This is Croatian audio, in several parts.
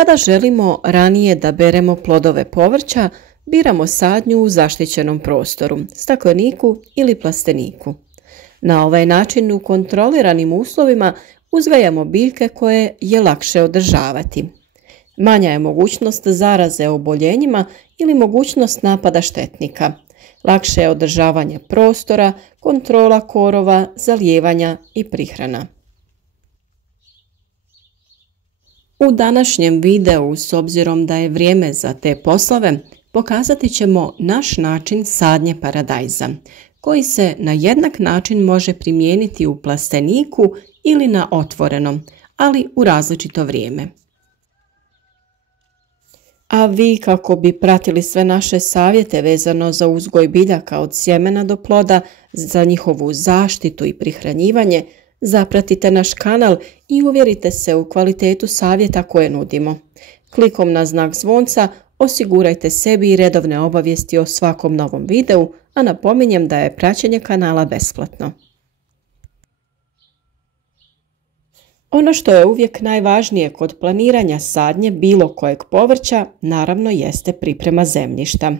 Kada želimo ranije da beremo plodove povrća, biramo sadnju u zaštićenom prostoru, stakleniku ili plasteniku. Na ovaj način u kontroliranim uslovima uzgajamo biljke koje je lakše održavati. Manja je mogućnost zaraze oboljenjima ili mogućnost napada štetnika. Lakše je održavanje prostora, kontrola korova, zalijevanja i prihrana. U današnjem videu, s obzirom da je vrijeme za te poslove, pokazati ćemo naš način sadnje paradajza, koji se na jednak način može primijeniti u plasteniku ili na otvorenom, ali u različito vrijeme. A vi, kako bi pratili sve naše savjete vezano za uzgoj biljaka od sjemena do ploda, za njihovu zaštitu i prihranjivanje, zapratite naš kanal i uvjerite se u kvalitetu savjeta koje nudimo. Klikom na znak zvonca osigurajte sebi i redovne obavijesti o svakom novom videu, a napominjem da je praćenje kanala besplatno. Ono što je uvijek najvažnije kod planiranja sadnje bilo kojeg povrća, naravno jeste priprema zemljišta.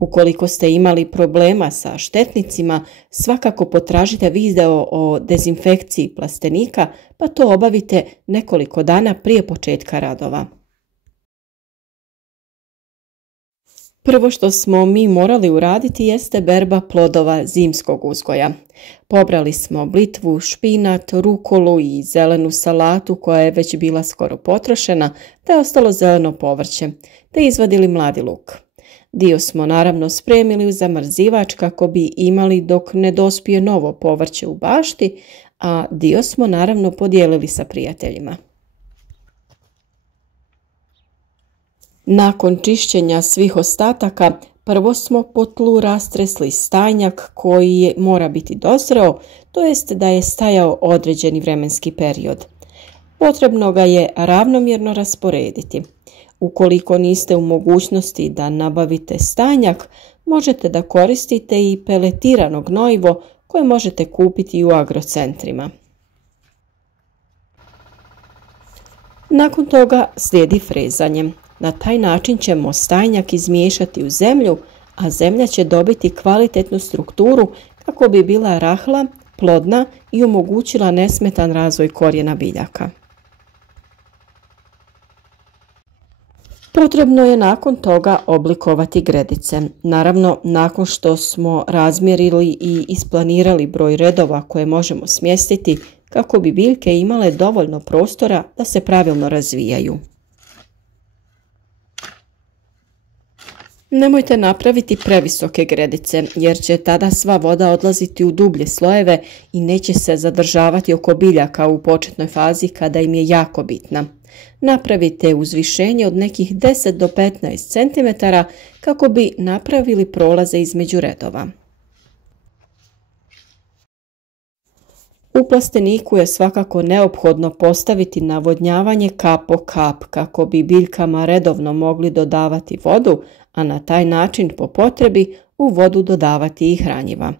Ukoliko ste imali problema sa štetnicima, svakako potražite video o dezinfekciji plastenika, pa to obavite nekoliko dana prije početka radova. Prvo što smo mi morali uraditi jeste berba plodova zimskog uzgoja. Pobrali smo blitvu, špinat, rukolu i zelenu salatu koja je već bila skoro potrošena, te ostalo zeleno povrće, te izvadili mladi luk. Dio smo naravno spremili u zamrzivač kako bi imali dok ne dospije novo povrće u bašti, a dio smo naravno podijelili sa prijateljima. Nakon čišćenja svih ostataka, prvo smo po tlu rastresli stajnjak koji mora biti dozreo, to jest da je stajao određeni vremenski period. Potrebno ga je ravnomjerno rasporediti. Ukoliko niste u mogućnosti da nabavite stajnjak, možete da koristite i peletirano gnojivo koje možete kupiti u agrocentrima. Nakon toga slijedi frezanje. Na taj način ćemo stajnjak izmiješati u zemlju, a zemlja će dobiti kvalitetnu strukturu kako bi bila rahla, plodna i omogućila nesmetan razvoj korijena biljaka. Potrebno je nakon toga oblikovati gredice. Naravno, nakon što smo razmjerili i isplanirali broj redova koje možemo smjestiti kako bi biljke imale dovoljno prostora da se pravilno razvijaju. Nemojte napraviti previsoke gredice jer će tada sva voda odlaziti u dublje slojeve i neće se zadržavati oko biljaka u početnoj fazi kada im je jako bitna. Napravite uzvišenje od nekih 10 do 15 cm kako bi napravili prolaze između redova. U plasteniku je svakako neophodno postaviti navodnjavanje kap po kap kako bi biljkama redovno mogli dodavati vodu, a na taj način po potrebi u vodu dodavati i hranjiva.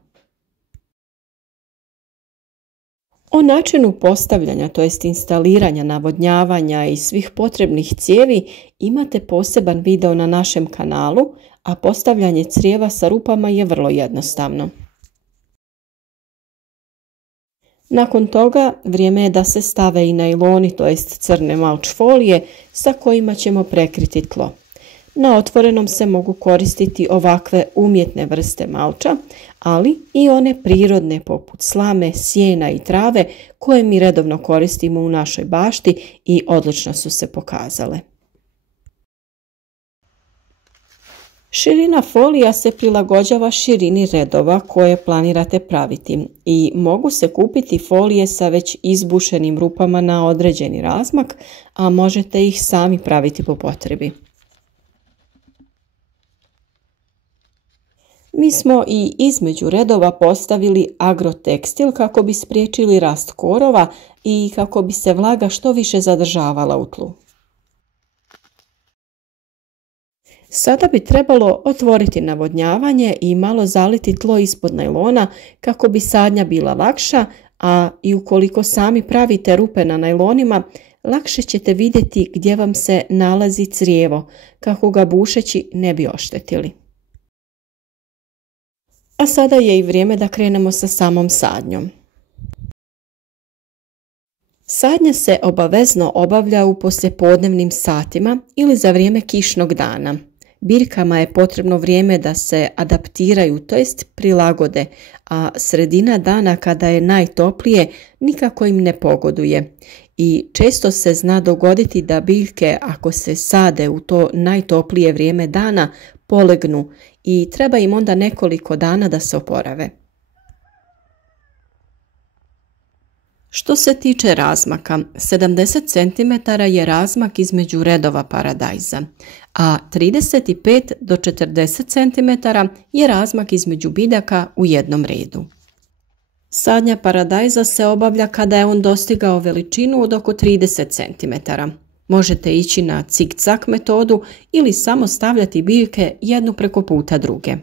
O načinu postavljanja, to jest instaliranja navodnjavanja i svih potrebnih cijevi imate poseban video na našem kanalu, a postavljanje crijeva sa rupama je vrlo jednostavno. Nakon toga vrijeme je da se stave i najloni, to jest crne malč folije sa kojima ćemo prekriti tlo. Na otvorenom se mogu koristiti ovakve umjetne vrste malča, ali i one prirodne poput slame, sjena i trave koje mi redovno koristimo u našoj bašti i odlično su se pokazale. Širina folija se prilagođava širini redova koje planirate praviti i mogu se kupiti folije sa već izbušenim rupama na određeni razmak, a možete ih sami praviti po potrebi. Mi smo i između redova postavili agrotekstil kako bi spriječili rast korova i kako bi se vlaga što više zadržavala u tlu. Sada bi trebalo otvoriti navodnjavanje i malo zaliti tlo ispod najlona kako bi sadnja bila lakša, a i ukoliko sami pravite rupe na najlonima, lakše ćete vidjeti gdje vam se nalazi crijevo, kako ga bušeći ne bi oštetili. A sada je i vrijeme da krenemo sa samom sadnjom. Sadnja se obavezno obavlja u poslijepodnevnim satima ili za vrijeme kišnog dana. Biljkama je potrebno vrijeme da se adaptiraju, to jest prilagode, a sredina dana kada je najtoplije nikako im ne pogoduje. I često se zna dogoditi da biljke, ako se sade u to najtoplije vrijeme dana, polegnu i treba im onda nekoliko dana da se oporave. Što se tiče razmaka, 70 cm je razmak između redova paradajza, a 35 do 40 cm je razmak između biljaka u jednom redu. Sadnja paradajza se obavlja kada je on dostigao veličinu od oko 30 cm. Možete ići na cik-cak metodu ili samo stavljati biljke jednu preko puta druge.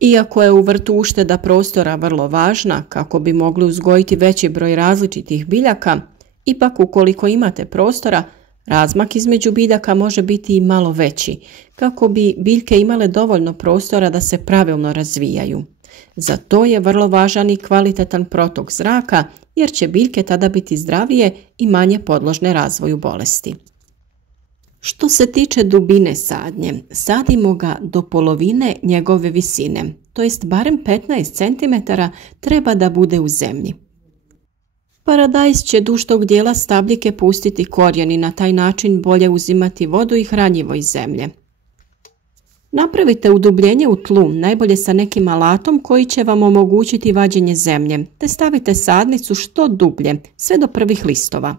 Iako je u vrtu ušteda prostora vrlo važna kako bi mogli uzgojiti veći broj različitih biljaka, ipak ukoliko imate prostora, razmak između biljaka može biti i malo veći, kako bi biljke imale dovoljno prostora da se pravilno razvijaju. Za to je vrlo važan i kvalitetan protok zraka, jer će biljke tada biti zdravije i manje podložne razvoju bolesti. Što se tiče dubine sadnje, sadimo ga do polovine njegove visine, to jest barem 15 cm treba da bude u zemlji. Paradajz će duž tog dijela stabljike pustiti korijen i na taj način bolje uzimati vodu i hranjivo iz zemlje. Napravite udubljenje u tlu, najbolje sa nekim alatom koji će vam omogućiti vađenje zemlje, te stavite sadnicu što dublje, sve do prvih listova.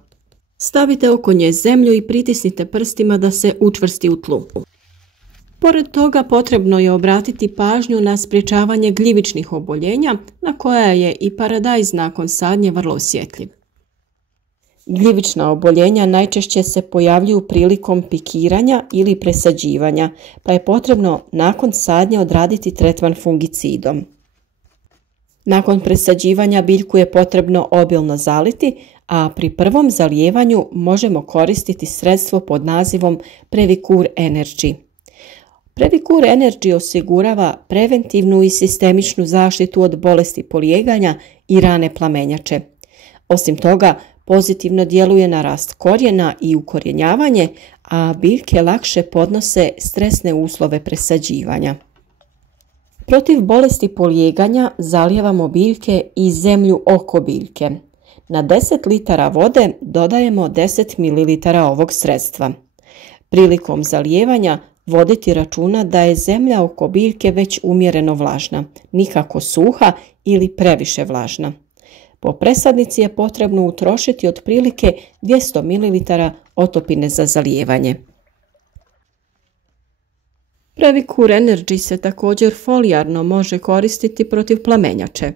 Stavite oko nje zemlju i pritisnite prstima da se učvrsti u tlu. Pored toga potrebno je obratiti pažnju na sprječavanje gljivičnih oboljenja, na koja je i paradajz nakon sadnje vrlo osjetljiv. Gljivična oboljenja najčešće se pojavljuju prilikom pikiranja ili presađivanja, pa je potrebno nakon sadnje odraditi tretman fungicidom. Nakon presađivanja biljku je potrebno obilno zaliti, a pri prvom zalijevanju možemo koristiti sredstvo pod nazivom Previcur Energy. Previcur Energy osigurava preventivnu i sistemičnu zaštitu od bolesti polijeganja i rane plamenjače. Osim toga, pozitivno djeluje na rast korijena i ukorjenjavanje, a biljke lakše podnose stresne uslove presađivanja. Protiv bolesti polijeganja zalijevamo biljke i zemlju oko biljke. Na 10 litara vode dodajemo 10 ml ovog sredstva. Prilikom zalijevanja voditi računa da je zemlja oko biljke već umjereno vlažna, nikako suha ili previše vlažna. Po presadnici je potrebno utrošiti otprilike 200 ml otopine za zalijevanje. Previcur Energy se također folijarno može koristiti protiv plamenjače.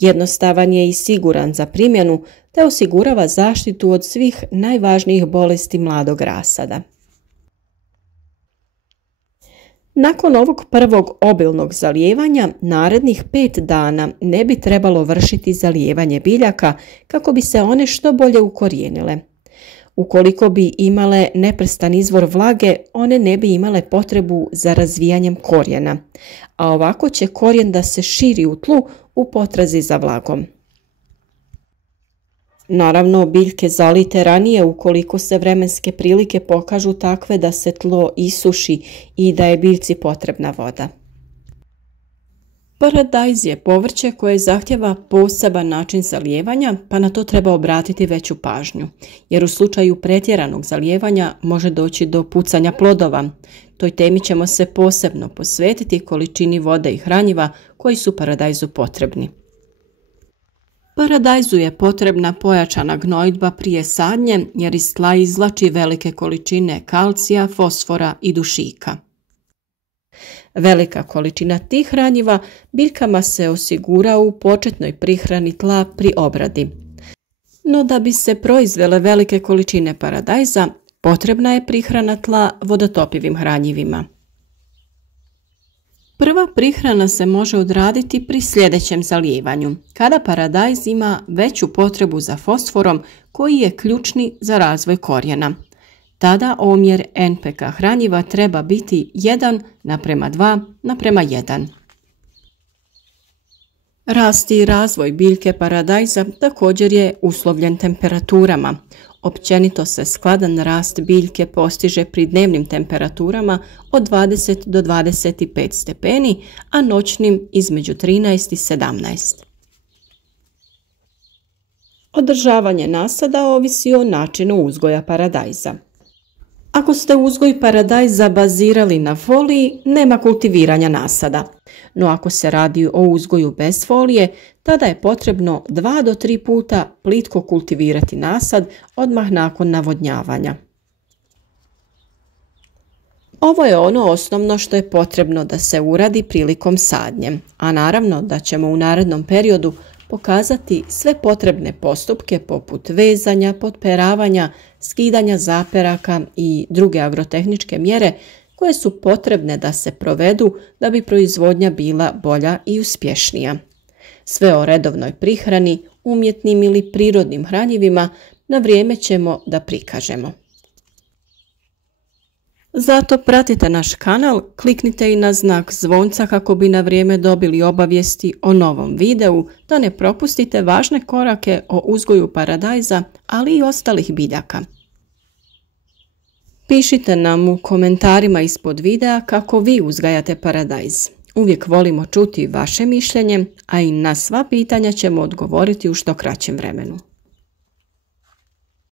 Jednostavan je i siguran za primjenu, te osigurava zaštitu od svih najvažnijih bolesti mladog rasada. Nakon ovog prvog obilnog zalijevanja, narednih 5 dana ne bi trebalo vršiti zalijevanje biljaka kako bi se one što bolje ukorijenile. Ukoliko bi imale neprestan izvor vlage, one ne bi imale potrebu za razvijanjem korijena, a ovako će korijen da se širi u tlu u potrazi za vlagom. Naravno, biljke zalijte ranije ukoliko se vremenske prilike pokažu takve da se tlo isuši i da je biljci potrebna voda. Paradajz je povrće koje zahtjeva poseban način zalijevanja, pa na to treba obratiti veću pažnju, jer u slučaju pretjeranog zalijevanja može doći do pucanja plodova. Toj temi ćemo se posebno posvetiti količini vode i hranjiva koji su paradajzu potrebni. Paradajzu je potrebna pojačana gnojidba prije sadnje jer iz tla izvlači velike količine kalcija, fosfora i dušika. Velika količina tih hranjiva biljkama se osigura u početnoj prihrani tla pri obradi. No da bi se proizvele velike količine paradajza, potrebna je prihrana tla vodotopivim hranjivima. Prva prihrana se može odraditi pri sljedećem zalijevanju, kada paradajz ima veću potrebu za fosforom koji je ključni za razvoj korijena. Tada omjer NPK hranjiva treba biti 1:2:1. Rast i razvoj biljke paradajza također je uslovljen temperaturama. Općenito se skladan rast biljke postiže pri dnevnim temperaturama od 20 do 25 stepeni, a noćnim između 13 i 17. Održavanje nasada ovisi o načinu uzgoja paradajza. Ako ste uzgoj paradajza bazirali na foliji, nema kultiviranja nasada. No ako se radi o uzgoju bez folije, tada je potrebno 2 do 3 puta plitko kultivirati nasad odmah nakon navodnjavanja. Ovo je ono osnovno što je potrebno da se uradi prilikom sadnje, a naravno da ćemo u narednom periodu pokazati sve potrebne postupke poput vezanja, potperavanja, skidanja zaperaka i druge agrotehničke mjere koje su potrebne da se provedu da bi proizvodnja bila bolja i uspješnija. Sve o redovnoj prihrani, umjetnim ili prirodnim hranjivima na vrijeme ćemo da prikažemo. Zato pratite naš kanal, kliknite i na znak zvonca kako bi na vrijeme dobili obavijesti o novom videu, da ne propustite važne korake o uzgoju paradajza, ali i ostalih biljaka. Pišite nam u komentarima ispod videa kako vi uzgajate paradajz. Uvijek volimo čuti vaše mišljenje, a i na sva pitanja ćemo odgovoriti u što kraćem vremenu.